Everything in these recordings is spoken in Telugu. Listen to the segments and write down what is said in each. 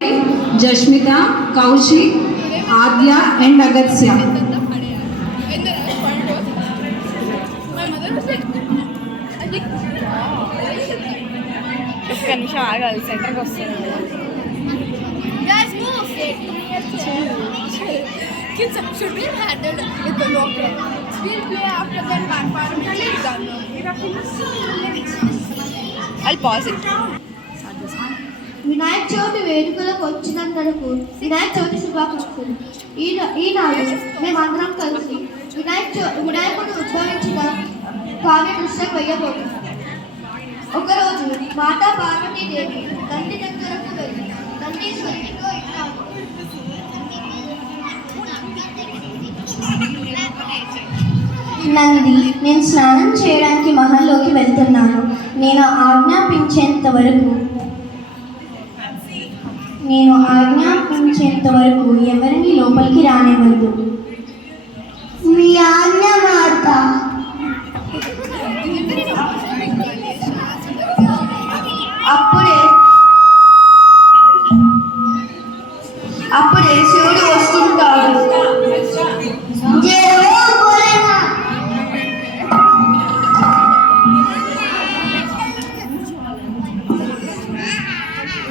Jashmita, Kaushik, Adya and Agatsya. ఒక్క నిమిషం ఆగాలి, సెంటర్కి వస్తుంది. Kids should be handled with the local. We'll play after that one part and it's done. I'll pause it. Vinayaka Chavithi వేడుకలకు వచ్చినందుకు వినాయక చవితి శుభాకాంక్షలు. ఈనాడు మేమందరం కలిసి వినాయకుడు ఉద్భవించిన కావ్య దృశ్యం వేయబోతున్నాం. ఒకరోజు మాతా పార్వతీదేవి తండ్రి దగ్గరకు వెళ్ళి నందీశ్వరునితో ఇట్లాడు, నంది, నేను స్నానం చేయడానికి మహల్లోకి వెళ్తున్నాను. నేను ఆజ్ఞాపించేంత వరకు ఎవరిని లోపలికి రానివ్వద్దు. మీ ఆజ్ఞ మాత. అప్పుడే శివుడు వస్తుంటాడు.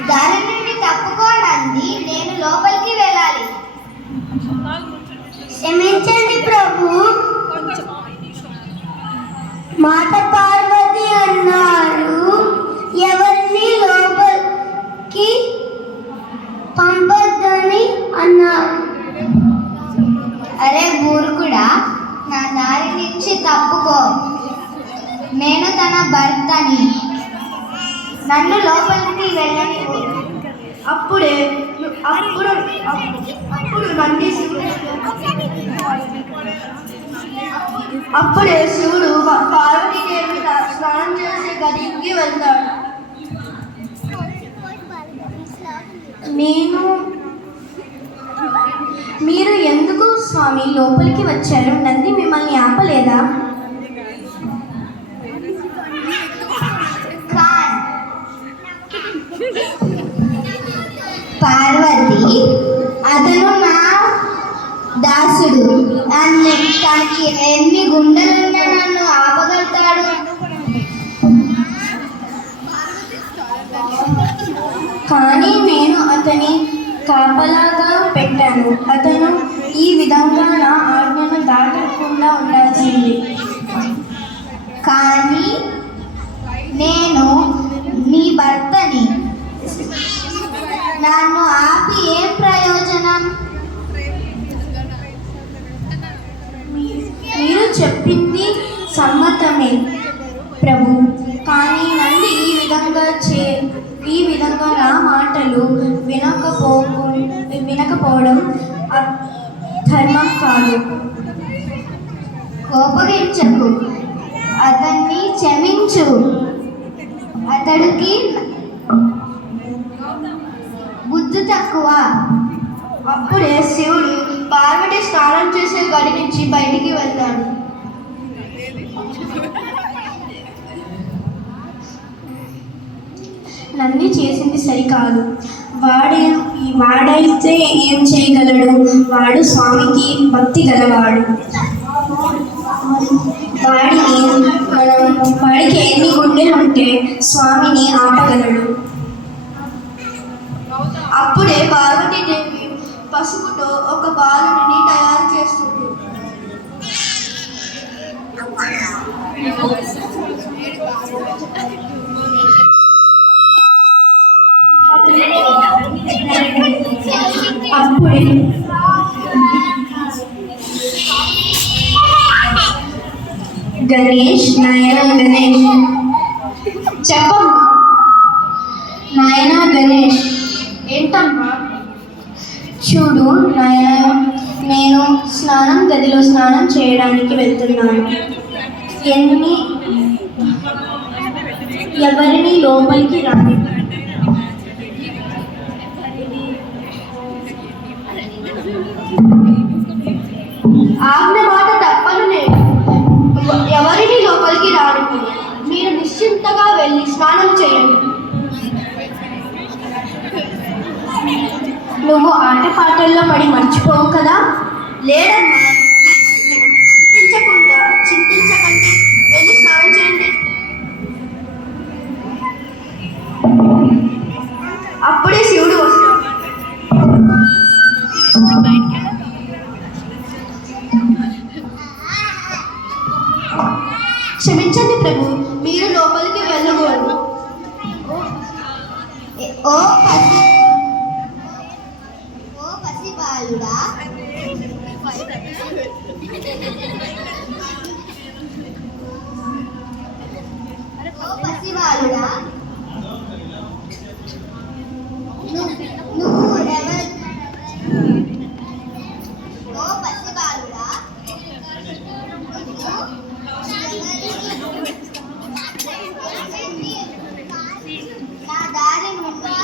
దారి నుండి తప్పుకోనండి, నేను లోపలికి వెళ్ళాలి. క్షమించండి ప్రభు. మాత పార్వతి అన్నారు, ఎవరిని లోపలికి పంపొద్దని అన్నారు. అరే మూర్ఖుడా, నా దారి నుంచి తప్పుకో. నేను తన భర్తని, నన్ను లోపలికి వెళ్ళని. అప్పుడు శివుడు పార్వతీదేవి స్నానం చేసే గదికి వెళ్తాడు. మీరు ఎందుకు స్వామి లోపలికి వచ్చారు? నంది మిమ్మల్ని ఆపలేదా? పార్వతి, అతను నా దాసుడు. తనకి ఎన్ని గుండెలున్నా నన్ను ఆపగలుగుతాడు. కానీ నేను అతని కాపలాగా పెట్టాను. అతను ఈ విధంగా నా ఆజ్ఞను దాటకుండా ఉండాల్సింది. కానీ నేను నీ భర్తని, నన్ను ఆపి ఏం ప్రయోజనం? మీరు చెప్పింది సమ్మతమే ప్రభు, కానీ నంది ఈ విధంగా నా మాటలు వినకపోవడం ధర్మం కాదు. కోపగించకు, అతన్ని క్షమించు. అతడికి బుద్ధి తక్కువ. అప్పుడే శివుడు పార్వతి స్నానం చేసే గది నుంచి బయటికి వెళ్తాడు. నంది చేసింది సరికాదు. వాడైతే ఏం చేయగలడు? వాడు స్వామికి భక్తి గలవాడు. వాడికి ఎన్ని గుండెలు ఉంటే స్వామిని ఆపగలడు. అప్పుడే పార్వతీదేవి పసుపుతో ఒక బాలుని తయారు చేస్తుంది. అప్పుడే గణేష్, నాయనా గణేష్, చెప్పమ్మా. నాయనా గణేష్, ఏంటమ్మా? చూడు నాయన, నేను గదిలో స్నానం చేయడానికి వెళ్తున్నాను. ఎవరిని లోపలికి రాని. ఆజ్ఞ మాట తప్పను. నేను ఎవరిని లోపలికి రాని. మీరు నిశ్చింతగా వెళ్ళి స్నానం చేయండి. నువ్వు ఆటపాటల్లో పడి మర్చిపోవు కదా? లేదమ్మా, చింతించకండి, వెళ్ళి స్నానం చేయండి. అప్పుడే శివుడు వస్తాడు. క్షమించండి ప్రభు, మీరు లోపలికి వెళ్ళకూడదు. ఓ పసిబాలుడా, నువ్వు ఎవరు? ఓ పసిబాలుడా, నా దారి నుండి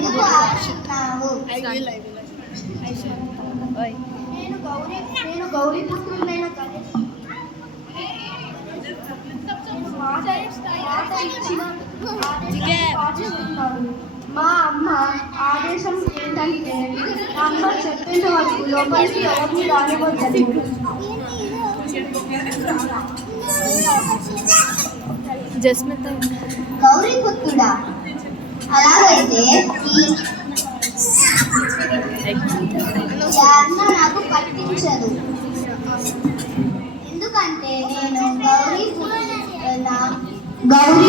ఎందుకు ఆపుతున్నావు? నేను గౌరీ పుత్రులైన మా అమ్మ ఆదేశం ఏంటంటే, అమ్మ చెప్పేంత వరకు లోపలికి ఎవరిని రానివ్వద్దని. గౌరీ పుత్రుడా, అలాగైతే అన్న నాకు పట్టించదు. ఎందుకంటే నేను గౌరీ